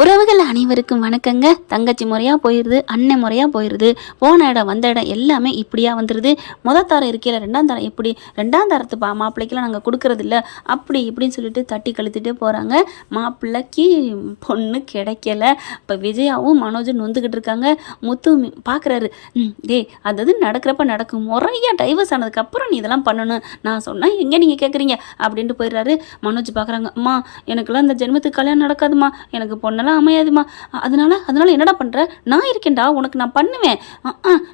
உறவுகள் அனைவருக்கும் வணக்கங்க. தங்கச்சி முறையாக போயிடுது, அண்ணன் முறையாக போயிடுது, போன இடம் வந்த இடம் எல்லாமே இப்படியா வந்துடுது. தாரம் இருக்கையில் ரெண்டாம் தாரம் எப்படி, ரெண்டாம் தாரத்து மாப்பிள்ளைக்கெல்லாம் நாங்கள் கொடுக்கறது இல்லை அப்படி இப்படின்னு சொல்லிட்டு தட்டி கழுத்துட்டே போகிறாங்க. மாப்பிள்ளைக்கு பொண்ணு கிடைக்கல. இப்போ விஜயாவும் மனோஜும் நொந்துக்கிட்டு இருக்காங்க. முத்து பார்க்குறாரு, அது நடக்கிறப்ப நடக்கும், முறையாக டைவர்ஸ் ஆனதுக்கப்புறம் நீ இதெல்லாம் பண்ணணும், நான் சொன்னால் எங்கே நீங்கள் கேட்குறீங்க அப்படின்ட்டு போயிடுறாரு. மனோஜ் பார்க்குறாங்க, அம்மா எனக்குலாம் இந்த ஜென்மத்துக்கு கல்யாணம் நடக்காதுமா, எனக்கு பொண்ணெல்லாம் அமையாதுமா, அதனால என்னடா பண்ணுற, நான் இருக்கேன்டா உனக்கு, நான் பண்ணுவேன்.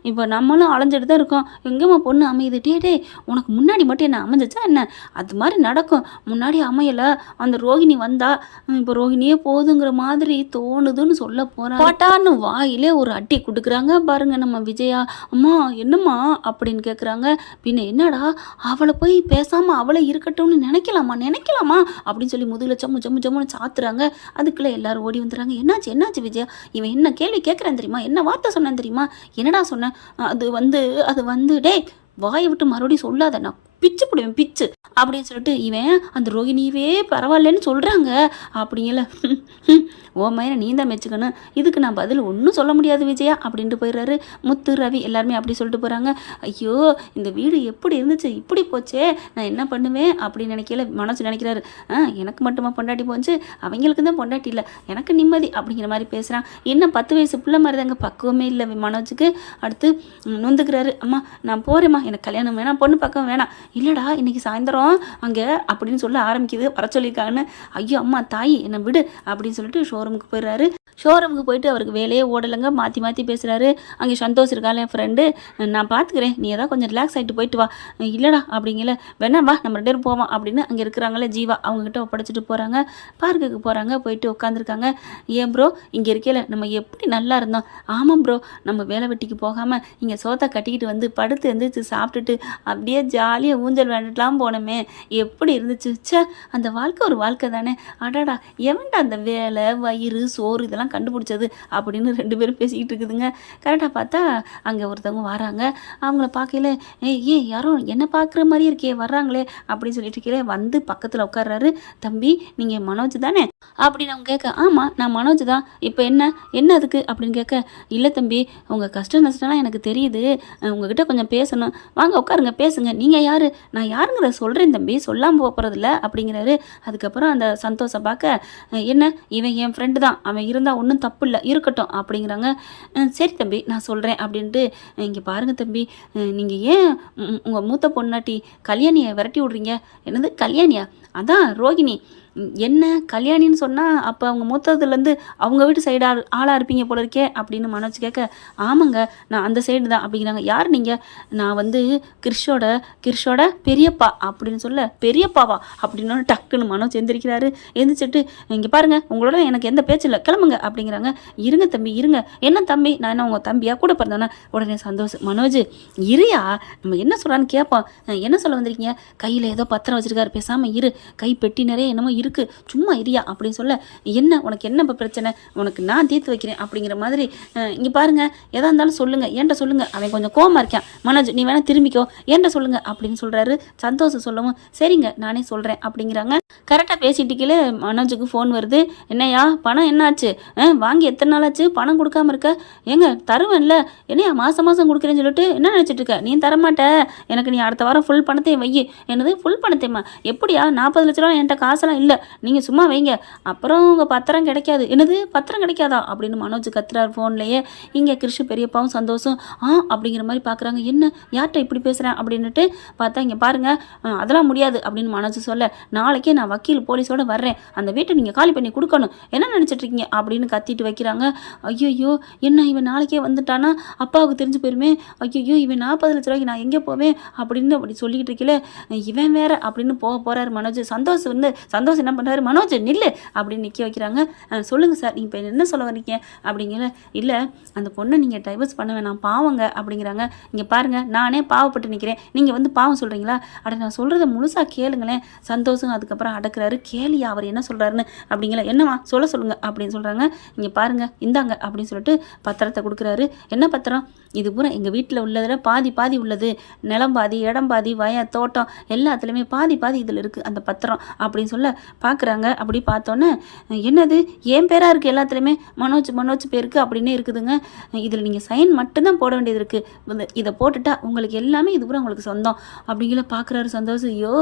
இப்போ நம்மளும் அலைஞ்சிட்டு தான் இருக்கோம், எங்கேம்மா பொண்ணு அமையுது, டே உனக்கு முன்னாடி மட்டும் என்ன அமைஞ்சிச்சா என்ன, அது மாதிரி நடக்கும், முன்னாடி அமையலை, அந்த ரோஹிணி வந்தா இப்போ ரோஹிணியே போதுங்கிற மாதிரி தோணுதுன்னு சொல்ல போகிறான். பாட்டான்னு வாயிலே ஒரு அட்டி கொடுக்குறாங்க பாருங்க நம்ம விஜயா. அம்மா என்னம்மா அப்படின்னு கேட்குறாங்க. பின்ன என்னடா அவளை போய் பேசாமல் அவளை இருக்கட்டும்னு நினைக்கலாமா அப்படின்னு சொல்லி முதுகில் ஜம்முன்னு சாத்துறாங்க. அதுக்குள்ளே எல்லாரும் ஓடி வந்துடுறாங்க. என்னாச்சு விஜயா, இவன் என்ன கேள்வி கேட்குறேன் தெரியுமா, என்ன வார்த்தை சொன்னேன் தெரியுமா, என்னடா சொன்னேன், அது வந்து டே வாயை விட்டு மறுபடியும் சொல்லாத, நான் பிச்சு போடுவேன் பிச்சு அப்படின்னு சொல்லிட்டு இவன் அந்த ரோகிணியவே பரவாயில்லன்னு சொல்கிறாங்க அப்படிங்கல. ஓ மயனை நீ தான் மெச்சுக்கணும், இதுக்கு நான் பதில் ஒன்றும் சொல்ல முடியாது விஜயா அப்படின்ட்டு போயிடுறாரு. முத்து ரவி எல்லாருமே அப்படி சொல்லிட்டு போகிறாங்க. ஐயோ இந்த வீடு எப்படி இருந்துச்சு, இப்படி போச்சே, நான் என்ன பண்ணுவேன் அப்படின்னு மனசு நினைக்கிறாரு. எனக்கு மட்டுமா பொண்டாட்டி போச்சு, அவங்களுக்கு தான் பொண்டாட்டி இல்லை, எனக்கு நிம்மதி அப்படிங்கிற மாதிரி பேசுகிறான். என்ன 10 வயசு பிள்ளை மாதிரி தாங்க, பக்குவமே இல்லை மனோஜுக்கு. அடுத்து நொந்துக்கிறாரு. அம்மா நான் போகிறேம்மா, எனக்கு கல்யாணம் வேணாம், பொண்ணு பக்கம் வேணாம். இல்லைடா இன்னைக்கு சாயந்தரம் அங்கே அப்படின்னு சொல்ல ஆரம்பிக்குது, வர சொல்லியிருக்காங்கன்னு. ஐயோ அம்மா தாய் என்னை விடு அப்படின்னு சொல்லிட்டு ஷோரூமுக்கு போயிடுறாரு. ஷோரூமுக்கு போயிட்டு அவருக்கு வேலையே ஓடலைங்க, மாற்றி பேசுகிறாரு. அங்கே சந்தோஷ் இருக்காள் என் ஃப்ரெண்டு, நான் பார்த்துக்கிறேன், நீ ஏதாவது கொஞ்சம் ரிலாக்ஸ் ஆகிட்டு போயிட்டு வா. இல்லைடா அப்படிங்கல, வேணாம் வா நம்ம 2 பேரும் போவோம் அப்படின்னு அங்கே இருக்கிறாங்களே ஜீவா அவங்ககிட்ட ஒப்படைச்சிட்டு போகிறாங்க. பார்க்குக்கு போகிறாங்க, போயிட்டு உட்காந்துருக்காங்க. ஏன் ப்ரோ இங்கே இருக்கையில் நம்ம எப்படி நல்லா இருந்தோம். ஆமாம் ப்ரோ, நம்ம வேலை வெட்டிக்கு போகாமல் இங்கே சோத்தை கட்டிக்கிட்டு வந்து படுத்து எழுந்திரிச்சு சாப்பிட்டுட்டு அப்படியே ஜாலியாக ஊஞ்சல் வேண்டுலாம் போனோமே, எப்படி இருந்துச்சு. அந்த வாழ்க்கை ஒரு வாழ்க்கை தானே, அடாடா எவன்டா அந்த வேலை வயிறு சோறு இதெல்லாம் கண்டுபிடிச்சது அப்படின்னு 2 பேரும் பேசிக்கிட்டு இருக்குதுங்க. கரெக்டாக பார்த்தா அங்கே ஒருத்தவங்க வராங்க. அவங்கள பார்க்கல, யாரோ என்ன பார்க்குற மாதிரி இருக்கே வர்றாங்களே அப்படின்னு சொல்லிட்டு இருக்கே, வந்து பக்கத்தில் உட்கார்றாரு. தம்பி நீங்கள் மனோஜ் தானே அப்படின்னு அவங்க கேட்க, ஆமாம் நான் மனோஜ் தான், இப்போ என்ன அதுக்கு அப்படின்னு கேட்க, இல்லை தம்பி உங்கள் கஷ்ட நஷ்டம்லாம் எனக்கு தெரியுது, உங்ககிட்ட கொஞ்சம் பேசணும், வாங்க உட்காருங்க பேசுங்க, நீங்கள் யார், நான் யாருங்கிற சொல்கிறேன் தம்பி, சொல்லாமல் போகிறதில்ல அப்படிங்கிறாரு. அதுக்கப்புறம் அந்த சந்தோஷை பார்க்க, என்ன இவன் என் ஃப்ரெண்டு தான், அவன் இருந்தால் ஒன்றும் தப்பு இல்லை இருக்கட்டும் அப்படிங்கிறாங்க. சரி தம்பி நான் சொல்கிறேன் அப்படின்ட்டு, இங்கே பாருங்கள் தம்பி, நீங்கள் ஏன் உங்கள் மூத்த பொண்ணாட்டி கல்யாணியை விரட்டி விட்றீங்க. என்னது கல்யாணியா, அதான் ரோகிணி, என்ன கல்யாணின்னு சொன்னால் அப்போ அவங்க மூத்ததுலேருந்து அவங்க வீட்டு சைடு ஆளாக இருப்பீங்க போல இருக்கே அப்படின்னு மனோஜ் கேட்க, ஆமாங்க நான் அந்த சைடு தான் அப்படிங்கிறாங்க. யார் நீங்கள், நான் வந்து கிறிஷோட பெரியப்பா அப்படின்னு சொல்ல, பெரியப்பாவா அப்படின்னு டக்குன்னு மனோஜ் எந்திரிக்கிறாரு. எந்திரிச்சிட்டு, இங்கே பாருங்கள் உங்களோட எனக்கு எந்த பேச்சு இல்லை, கிளம்புங்க அப்படிங்கிறாங்க. இருங்க தம்பி இருங்க, என்ன தம்பி நான் என்ன உங்கள் தம்பியா கூட பிறந்தோன்னா. உடனே சந்தோஷம், மனோஜ் இருயா நம்ம என்ன சொல்கிறான்னு கேட்போம், என்ன சொல்ல வந்திருக்கீங்க, கையில் ஏதோ பத்திரம் வச்சுருக்காரு, பேசாமல் இரு, கை பெட்டி நிறைய என்னமோ இருக்கு, சும்மா இரியா அப்படின்னு சொல்ல, என்ன உனக்கு என்ன இப்போ பிரச்சனை, உனக்கு நான் தீர்த்து வைக்கிறேன் அப்படிங்கிற மாதிரி. இங்கே பாருங்க எதா இருந்தாலும் சொல்லுங்க, ஏன்ட்ட சொல்லுங்க, அவன் கொஞ்சம் கோவமா இருக்கான், மனோஜ் நீ வேணா திரும்பிக்கோ, ஏன்ட்ட சொல்லுங்க அப்படின்னு சொல்றாரு. சந்தோஷம் சொல்லவும், சரிங்க நானே சொல்றேன் அப்படிங்கிறாங்க. கரெக்டாக பேசிட்டுக்கே மனோஜுக்கு ஃபோன் வருது. என்னையா பணம் என்னாச்சு, வாங்கி எத்தனை நாள் ஆச்சு, பணம் கொடுக்காம இருக்க, ஏங்க தருவேன்ல, என்னையா மாதம் கொடுக்குறேன்னு சொல்லிட்டு என்ன நினச்சிட்டு இருக்க, நீ தரமாட்ட, எனக்கு நீ அடுத்த வாரம் ஃபுல் பணத்தையும் வை. என்னது ஃபுல் பணத்தையுமா, எப்படியா 40 லட்ச ரூபா என்கிட்ட காசெல்லாம் இல்லை, நீங்கள் சும்மா வைங்க, அப்புறம் உங்கள் பத்திரம் கிடைக்காது. என்னது பத்திரம் கிடைக்காதா அப்படின்னு மனோஜ் கத்துறாரு ஃபோன்லேயே. இங்கே கிருஷ் பெரியப்பாவும் சந்தோஷம் அப்படிங்கிற மாதிரி பார்க்குறாங்க. என்ன யார்கிட்ட இப்படி பேசுகிறேன் அப்படின்ட்டு பார்த்தா, இங்கே பாருங்கள் அதெல்லாம் முடியாது அப்படின்னு மனோஜ் சொல்ல, நாளைக்கே நான் வக்கீல் போலீஸோடு வர்றேன், அந்த வீட்டை நீங்கள் காலி பண்ணி கொடுக்கணும், என்ன நினச்சிட்ருக்கீங்க அப்படின்னு கத்திட்டு வைக்கிறாங்க. ஐயோ என்ன இவன் நாளைக்கே வந்துட்டானா அப்பாவுக்கு தெரிஞ்சு போயிருமே, ஐயோ இவன் 40 லட்ச ரூபாய்க்கு நான் எங்கே போவேன் அப்படின்னு அப்படி சொல்லிக்கிட்டு இருக்கல, இவன் வேற அப்படின்னு போகிறாரு மனோஜ். சந்தோஷம் என்ன பண்ணுறாரு, மனோஜ் நில்லு அப்படின்னு நிற்க வைக்கிறாங்க. சொல்லுங்கள் சார் நீங்கள் இப்போ என்ன சொல்ல வரீங்க அப்படிங்கிற, இல்லை அந்த பொண்ணை நீங்கள் டைவர்ஸ் பண்ண வேணாம் பாவங்க அப்படிங்கிறாங்க. இங்கே பாருங்கள் நானே பாவப்பட்டு நிற்கிறேன், நீங்கள் வந்து பாவம் சொல்கிறீங்களா, அட நான் சொல்கிறத முழுசாக கேளுங்களேன். சந்தோஷம் அதுக்கப்புறம் அடக்குறாரு. கேளியா அவர் என்ன சொல்கிறாருன்னு அப்படிங்கிற, என்னவா சொல்லுங்கள் அப்படின்னு சொல்கிறாங்க. இங்கே பாருங்கள் இந்தாங்க அப்படின்னு சொல்லிட்டு பத்திரத்தை கொடுக்குறாரு. என்ன பத்திரம், இது பூரா எங்கள் வீட்டில் உள்ளதில் பாதி உள்ளது, நிலம் பாதி இடம் பாதி தோட்டம் எல்லாத்துலேயுமே பாதி இதில் இருக்குது அந்த பத்திரம் அப்படின்னு சொல்ல, பார்க்குறாங்க. அப்படி பார்த்தோன்னே என்னது என் பேராக இருக்குது, எல்லாத்துலேயுமே மனோஜ் மனோஜ் பேருக்கு அப்படின்னு இருக்குதுங்க. இதில் நீங்கள் சைன் மட்டும்தான் போட வேண்டியது இருக்குது, இதை போட்டுட்டா உங்களுக்கு எல்லாமே இது பூரா உங்களுக்கு சொந்தம் அப்படிங்கிற பார்க்குறாரு சந்தோஷம். ஐயோ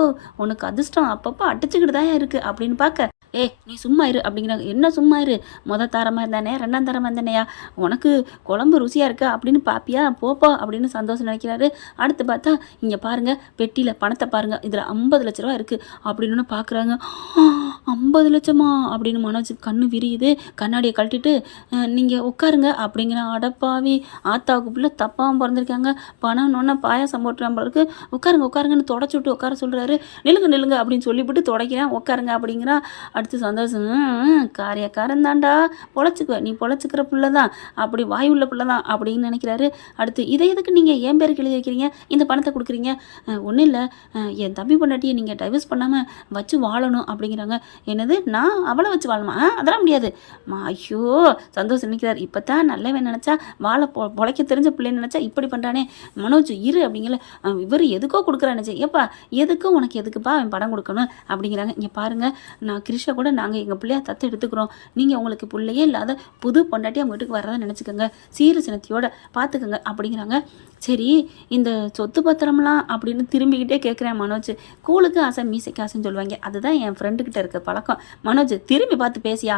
உனக்கு அதிர்ஷ்டம் அப்பப்போ அடிச்சுக்கிட்டு தான் இருக்குது அப்படின்னு பார்க்க, நீ சும்மா இரு அப்படிங்கிறாங்க. என்ன சும்மா இரு, தாரமாக இருந்தானே 2ஆம் தாரமாக இருந்தானேயா, உனக்கு குழம்பு ருசியாக இருக்கா அப்படின்னு பாப்பியா, போப்பா அப்படின்னு சந்தோஷம் நினைக்கிறாரு. அடுத்து பார்த்தா இங்கே பாருங்கள் பெட்டியில் பணத்தை பாருங்கள், இதில் 50 லட்ச ரூபா இருக்குது அப்படின்னு பார்க்குறாங்க. 50 லட்சமா அப்படின்னு மனோஜ் கண்ணு விரியுது. கண்ணாடியை கழட்டிட்டு நீங்கள் உட்காருங்க அப்படிங்கிற. அடப்பாவி, ஆத்தாவுக்கு பிள்ளை தப்பாகவும் பிறந்திருக்காங்க, பணம் நொன்ன பாயாசம் போட்டுறான் போல இருக்கு. உட்காருங்க உட்காருங்கன்னு தொடச்சி விட்டு உட்கார சொல்கிறாரு. நில்லுங்க நில்லுங்க அப்படின்னு சொல்லிவிட்டு தொடக்கிறேன், உட்காருங்க அப்படிங்கிறான். அடுத்து சந்தோஷம், காரியக்காரன் தாண்டா, பொழைச்சிக்குவ, நீ பொழைச்சிக்கிற பிள்ளை தான், அப்படி வாய் உள்ள பிள்ளை தான் அப்படின்னு நினைக்கிறாரு. அடுத்து இதை எதுக்கு நீங்கள் என் பேருக்கு எழுதி வைக்கிறீங்க, இந்த பணத்தை கொடுக்குறீங்க? ஒன்றும் இல்லை, என் தம்பி பொண்டாட்டியை நீங்கள் டைவர்ஸ் பண்ணாமல் வச்சு வாழணும் அப்படிங்கிறாங்க. என்னது, நான் அவளை வச்சு வாழணுமா? அதெல்லாம் முடியாது. ஐயோ சந்தோஷம் நினைக்கிறார். இப்போ தான் நல்லவன் நினச்சா, வாழை பொழைக்க தெரிஞ்ச பிள்ளைன்னு நினச்சா இப்படி பண்ணுறானே. மனோஜ் இரு அப்படிங்கல, இவர் எதுக்கோ கொடுக்குறான்னு. ஏப்பா எதுக்கும் உனக்கு எதுக்குப்பா அவன் படம் கொடுக்கணும் அப்படிங்கிறாங்க. இங்கே பாருங்கள், நான் கிருஷ்ண கூட நாங்கள் எங்கள் பிள்ளையா தத்து எடுத்துக்கிறோம், நீங்கள் உங்களுக்கு பிள்ளையே இல்லாத புது பொண்டாட்டி அவங்க வீட்டுக்கு வரதான் நினச்சிக்கோங்க, சீர சினத்தியோட பார்த்துக்கோங்க அப்படிங்கிறாங்க. சரி இந்த சொத்து பத்திரம்லாம் அப்படின்னு திரும்பிக்கிட்டே கேட்குறேன் மனோஜ். கூழுக்கு ஆசை மீசைக்கு ஆசைன்னு சொல்லுவாங்க, அதுதான் என் ஃப்ரெண்டுக்கிட்ட இருக்க பழக்கம். மனோஜ் திரும்பி பார்த்து பேசியா,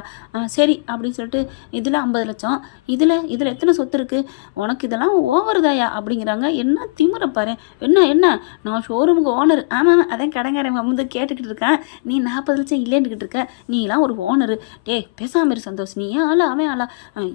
சரி அப்படின்னு சொல்லிட்டு இதில் 50 லட்சம், இதில் எத்தனை சொத்து இருக்குது உனக்கு, இதெல்லாம் ஓவர் தாயா அப்படிங்கிறாங்க. என்ன திமுறை பாரு, என்ன நான் ஷோரூமுக்கு ஓனர். ஆமாம் அதான் கடைக்காரன் வந்து கேட்டுக்கிட்டு இருக்கேன், நீ 40 லட்சம் இல்லைன்னுக்கிட்டு இருக்க, நீலாம் ஒரு ஓனரு. பேசாமல் இரு சந்தோஷ், நீ ஏன் ஆளா அவன் ஆளா?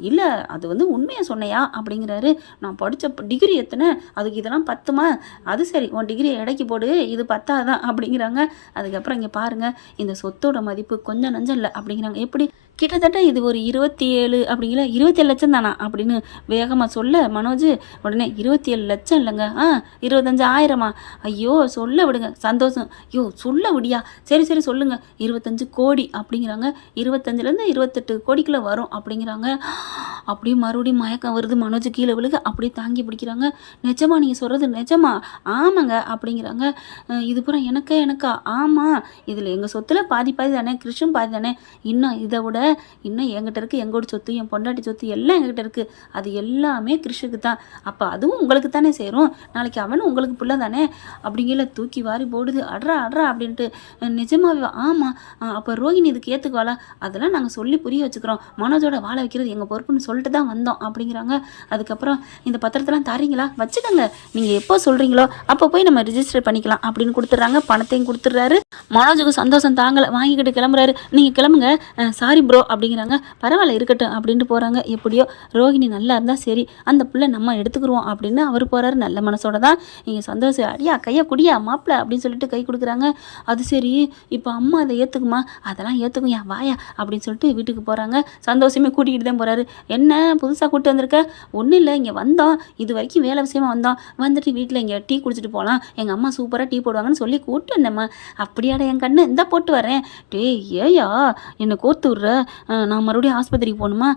இல்லை அது வந்து உண்மையை சொன்னையா அப்படிங்கிறாரு. நான் படித்த டிகிரி எத்தனை, அதுக்கு இதெல்லாம் 10மா? அது சரி, உன் டிகிரியை இடைக்கி போடு, இது 10தான் அப்படிங்கிறாங்க. அதுக்கப்புறம் இங்கே பாருங்கள், இந்த சொத்தோட மதிப்பு கொஞ்சம் நஞ்சம் இல்லை அப்படிங்கிறாங்க. எப்படி, கிட்டத்தட்ட இது ஒரு 27 அப்படிங்கிற 27 லட்சம் தானா அப்படின்னு வேகமாக சொல்ல மனோஜ் உடனே 27 லட்சம் இல்லைங்க, 25,000மா? ஐயோ சொல்ல விடுங்க சந்தோஷம். ஐயோ சொல்ல விடியா, சரி சரி சொல்லுங்கள், 25 கோடி அப்படிங்கிறாங்க. 25லேருந்து 28 கோடிக்குள்ளே வரும் அப்படிங்கிறாங்க. அப்படியே மறுபடியும் மயக்கம் வருது, மனோஜ் கீழே விழுக அப்படியே தாங்கி பிடிக்கிறாங்க. நிஜமா நீங்கள் சொல்கிறது நிஜமா? ஆமாங்க அப்படிங்கிறாங்க. இது பூரா எனக்கா? ஆமாம், இதில் எங்கள் சொத்தில் பாதி தானே, கிருஷ்ணன் பாதி தானே, இன்னும் இதை விட இன்னும் என்கிட்ட இருக்குது, எங்களோட சொத்து என் பொண்டாட்டி சொத்து எல்லாம் என்கிட்ட இருக்குது, அது எல்லாமே கிருஷ்ணுக்கு தான். அப்போ அதுவும் உங்களுக்கு தானே சேரும், நாளைக்கு அவனும் உங்களுக்கு புள்ள தானே அப்படிங்கிற. தூக்கி வாரி போடுது. அட்ரா அப்படின்ட்டு. நிஜமாவே? ஆமாம். அப்போ ரோஹிணி இதுக்கு ஏற்றுக்குவாளா? அதெல்லாம் நாங்கள் சொல்லி புரிய வச்சுக்கிறோம், மனோஜோட வாழ வைக்கிறது எங்கள் பொறுப்புன்னு சொல்லிட்டு தான் வந்தோம் அப்படிங்கிறாங்க. அதுக்கப்புறம் இந்த பத்திரத்தெல்லாம் தாரீங்களா, வச்சுக்கோங்க, நீங்கள் எப்போ சொல்கிறீங்களோ அப்போ போய் நம்ம ரிஜிஸ்டர் பண்ணிக்கலாம் அப்படின்னு கொடுத்துட்றாங்க. பணத்தையும் கொடுத்துட்றாரு. மனோஜுக்கு சந்தோஷம் தாங்கலை, வாங்கிக்கிட்டு கிளம்புறாரு. நீங்கள் கிளம்புங்க, சாரி ப்ரோ அப்படிங்கிறாங்க. பரவாயில்ல இருக்கட்டும் அப்படின்ட்டு போகிறாங்க. எப்படியோ ரோஹிணி நல்லா இருந்தால் சரி, அந்த பிள்ளை நம்ம எடுத்துக்கிடுவோம் அப்படின்னு அவர் போகிறாரு. நல்ல மனசோட தான். நீங்கள் சந்தோஷம், அடியா கையை குடியா மாப்பிள்ள அப்படின்னு சொல்லிட்டு கை கொடுக்குறாங்க. அது சரி, இப்போ அம்மா அதை ஏற்றுக்குமா? அதெல்லாம் ஏற்றுக்கும், ஏன் வாயா அப்படின்னு சொல்லிட்டு வீட்டுக்கு போகிறாங்க. சந்தோஷமே கூட்டிகிட்டு தான் போகிறாரு. என்ன புதுசாக கூப்பிட்டு வந்திருக்க? ஒன்றும் இல்லை, இங்கே வந்தோம், இது வரைக்கும் வேலை விஷயமா வந்தோம், வந்துட்டு வீட்டில் இங்கே டீ குடிச்சிட்டு போகலாம், எங்கள் அம்மா சூப்பராக டீ போடுவாங்கன்னு சொல்லி கூப்பிட்டு வந்தேம்மா. அப்படியாட என் கண்ணு, இந்த போட்டு வரேன். ஏயா என்னை கோர்த்து விட்ற, நான் மறுபடியும் ஆஸ்பத்திரிக்கு போகணுமா?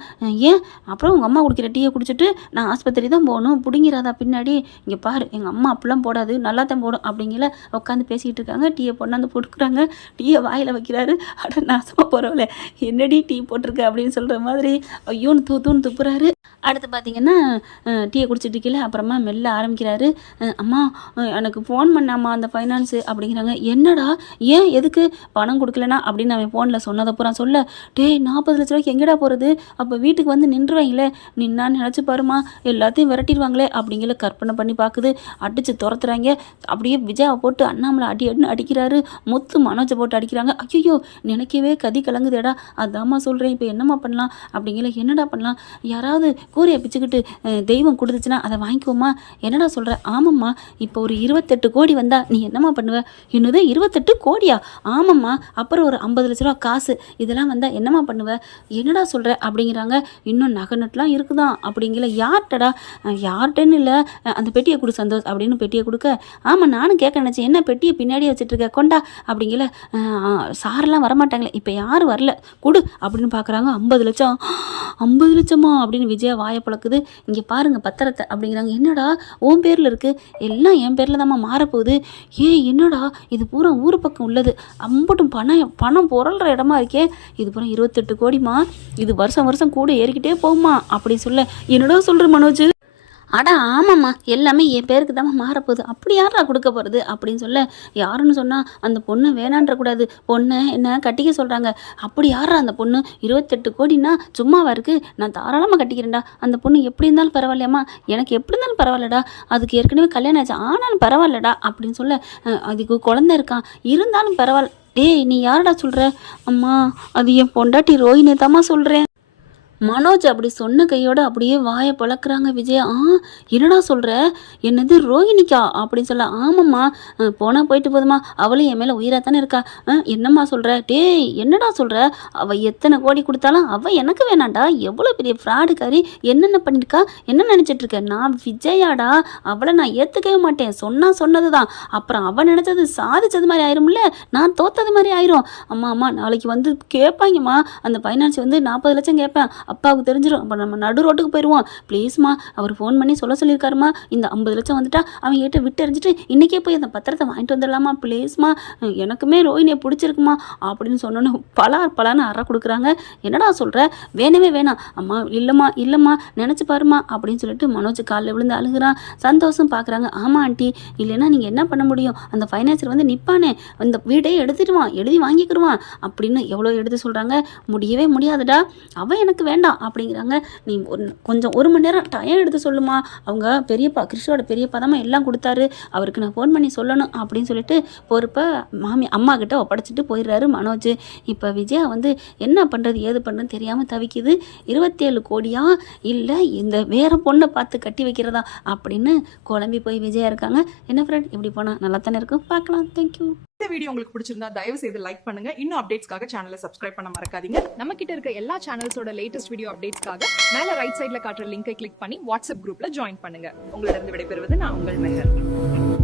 ஏன்? அப்புறம் உங்கள் அம்மா குடிக்கிற டீயை குடிச்சிட்டு நான் ஆஸ்பத்திரி தான் போகணும், பிடிங்கிறாதா பின்னாடி? இங்கே பாரு, எங்கள் அம்மா அப்படிலாம் போடாது, நல்லா தான் போடும் அப்படிங்கிற. உட்காந்து பேசிக்கிட்டு இருக்காங்க. டீயை பொண்ணாந்து போட்டுக்கிறாங்க. டீயை வாயில் வைக்கிறாரு. அட நாசமாக போகிறவளே, என்னடி டீ போட்டிருக்க அப்படின்னு சொல்கிற மாதிரி ஐயோன்னு தூத்துன்னு துப்புறாரு. அடுத்து பார்த்தீங்கன்னா டீயை குடிச்சிட்டு இருக்கல. அப்புறமா மெல்ல ஆரம்பிக்கிறாரு. அம்மா எனக்கு ஃபோன் பண்ணாம்மா அந்த ஃபைனான்ஸு அப்படிங்கிறாங்க. என்னடா, ஏன் எதுக்கு பணம் கொடுக்கலனா அப்படின்னு அவன் ஃபோனில் சொன்னதை பூரா சொல்ல, 40 லட்ச ரூபாய்க்கு எங்கடா போகிறது, அப்போ வீட்டுக்கு வந்து நின்றுவாங்களே, நின்னான்னு நினச்சி பாருமா, எல்லாத்தையும் விரட்டிடுவாங்களே அப்படிங்கிற கற்பனை பண்ணி பார்க்குது. அடித்து துரத்துறாங்க. அப்படியே விஜயாவை போட்டு அண்ணாமலை அடின்னு அடிக்கிறாரு. முத்து மனோஜை போட்டு அடிக்கிறாங்க. ஐயோ நினைக்கவே கதி கலங்குதேடா, அதாம்மா சொல்கிறேன், இப்போ என்னம்மா பண்ணலாம் அப்படிங்கிற. என்னடா பண்ணலாம், யாராவது கூரையை பிச்சுக்கிட்டு தெய்வம் கொடுத்துச்சுன்னா அதை வாங்கிக்குவோமா? என்னடா சொல்கிற? ஆமாம்மா, இப்போ ஒரு 28 கோடி வந்தா நீ என்னம்மா பண்ணுவ? என்னது 28 கோடியா? ஆமாம்மா, அப்புறம் ஒரு 50 லட்ச ரூபா காசு, இதெல்லாம் வந்தால் என்னம்மா என்னதான் பண்ணுவ, என்னடா சொல்கிற அப்படிங்கிறாங்க. இன்னும் நகை நட்டுலாம் இருக்குதான் அப்படிங்கிற. யார்கிட்டடா, யார்கிட்டன்னு இல்லை, அந்த பெட்டியை கொடு சந்தோஷ் அப்படின்னு பெட்டியை கொடுக்க, ஆமாம் நானும் கேட்க நினச்சேன், என்ன பெட்டியை பின்னாடியே வச்சுட்ருக்க, கொண்டா அப்படிங்கிற. சாரெல்லாம் வரமாட்டாங்களே, இப்போ யாரும் வரல, கொடு அப்படின்னு பார்க்குறாங்க. 50 லட்சம். 50 லட்சமா அப்படின்னு விஜயா வாயை பழக்குது. இங்கே பாருங்க பத்திரத்தை அப்படிங்கிறாங்க. என்னடா உன் பேரில் இருக்குது, எல்லாம் என் பேரில் தாம்மா மாறப்போகுது. என்னடா இது பூரா ஊர் பக்கம் உள்ளது, அம்பட்டும் பணம் புரள்ற இடமா இருக்கே, இது பூரா 28 கோடிமா, இது வருஷம் வருஷம் கூட ஏறிக்கிட்டே போகுமா அப்படின்னு சொல்ல, என்னடா சொல்கிற மனோஜ், அடா ஆமாம்மா எல்லாமே என் பேருக்கு தான் மாறப்போகுது, அப்படி யாரா கொடுக்க போகிறது அப்படின்னு சொல்ல, யாருன்னு சொன்னால் அந்த பொண்ணு வேணான்றக்கூடாது, பொண்ணை என்ன கட்டிக்க சொல்கிறாங்க, அப்படி யாரா அந்த பொண்ணு, 28 கோடின்னா சும்மாவா இருக்குது, நான் தாராளமாக கட்டிக்கிறேன்டா, அந்த பொண்ணு எப்படி இருந்தாலும் பரவாயில்லையாம்மா, எனக்கு எப்படி இருந்தாலும் பரவாயில்லடா, அதுக்கு ஏற்கனவே கல்யாணம் ஆச்சு ஆனாலும் பரவாயில்லடா அப்படின்னு சொல்ல, அதுக்கு குழந்தை இருக்கான் இருந்தாலும் பரவாயில்ல. டேய் நீ யாரடா சொல்கிற, அம்மா அது என் பொண்டாட்டி ரோஹினி தாம்மா சொல்கிறேன். மனோஜ் அப்படி சொன்ன கையோடு அப்படியே வாயை பழக்கிறாங்க விஜயா. என்னடா சொல்கிற, என்னது ரோஹிணிக்கா அப்படின்னு சொல்ல, ஆமாம்மா போனால் போயிட்டு போதுமா, அவளும் என் மேலே உயிராக தானே இருக்கா, என்னம்மா சொல்கிற, டேய் என்னடா சொல்கிற, அவள் எத்தனை கோடி கொடுத்தாலும் அவள் எனக்கு வேணாண்டா, எவ்வளோ பெரிய ஃப்ராடுக்காரி, என்னென்ன பண்ணியிருக்கா, என்ன நினச்சிட்ருக்க, நான் விஜயாடா, அவளை நான் ஏற்றுக்கவே மாட்டேன், சொன்னது தான், அப்புறம் அவள் நினச்சது சாதிச்சது மாதிரி ஆயிரும்ல, நான் தோத்தது மாதிரி ஆயிரும். அம்மா நாளைக்கு வந்து கேட்பாங்கம்மா, அந்த ஃபைனான்ஸ் வந்து 40 லட்சம் கேட்பேன், அப்பாவுக்கு தெரிஞ்சிடும், அப்போ நம்ம நடு ரோட்டுக்கு போயிடுவோம், ப்ளீஸ்மா அவர் ஃபோன் பண்ணி சொல்லியிருக்காருமா, இந்த 50 லட்சம் வந்துட்டா அவங்க கிட்ட விட்டு எறிஞ்சிட்டு இன்றைக்கே போய் அந்த பத்திரத்தை வாங்கிட்டு வந்துடலாமா ப்ளீஸ்மா, எனக்குமே ரோஹினியை பிடிச்சிருக்குமா அப்படின்னு சொன்னோன்னு பலான்னு அற கொடுக்குறாங்க. என்னடா சொல்கிற, வேணவே வேணாம் அம்மா, இல்லைம்மா நினச்சி பாருமா அப்படின்னு சொல்லிட்டு மனோஜ் காலில் விழுந்து அழுகிறான். சந்தோஷம் பார்க்குறாங்க. ஆமாம் ஆண்டி, இல்லைன்னா நீங்கள் என்ன பண்ண முடியும், அந்த ஃபைனான்சர் வந்து நிற்பானே, அந்த வீடே எடுத்துடுவான், எழுதி வாங்கிக்கிடுவான் அப்படின்னு எவ்வளோ எடுத்து சொல்கிறாங்க. முடியவே முடியாதுடா, அவன் எனக்கு வேண்டாம் அப்படிங்கிறாங்க. நீ கொஞ்சம் 1 மணி நேரம் டைம் எடுத்து சொல்லுமா, அவங்க பெரியப்பா கிறிஸ்டோட பெரியப்பா தான் எல்லாம் கொடுத்தாரு, அவருக்கு நான் ஃபோன் பண்ணி சொல்லணும் அப்படின்னு சொல்லிட்டு பொறுப்பை அம்மா கிட்ட ஒப்படைச்சிட்டு போயிடுறாரு மனோஜ். இப்போ விஜயா வந்து என்ன பண்ணுறது ஏது பண்ணுறதுன்னு தெரியாமல் தவிக்குது. 27 கோடியா இல்லை இந்த வேற பொண்ணை பார்த்து கட்டி வைக்கிறதா அப்படின்னு குழம்பி போய் விஜயா இருக்காங்க. என்ன ஃப்ரெண்ட், இப்படி போனால் நல்லா தானே இருக்கும், பார்க்கலாம். தேங்க்யூ. இந்த வீடியோ உங்களுக்கு பிடிச்சிருந்தா தயவு செய்து லைக் பண்ணுங்க. இன்னும் அப்டேட்ஸ்க்காக சேனலை சப்ஸ்கிரைப் பண்ண மறக்காதீங்க. நம்ம கிட்ட இருக்க எல்லா சேனல்ஸோட லேட்டஸ்ட் வீடியோ அப்டேட்ஸ்க்காக மேல ரைட் சைடுல காட்டுற லிங்கை கிளிக் பண்ணி வாட்ஸ்அப் குரூப்ல ஜாயின் பண்ணுங்க. உங்களிடம் விடைபெறுவது நான் உங்கள் மெஹர்.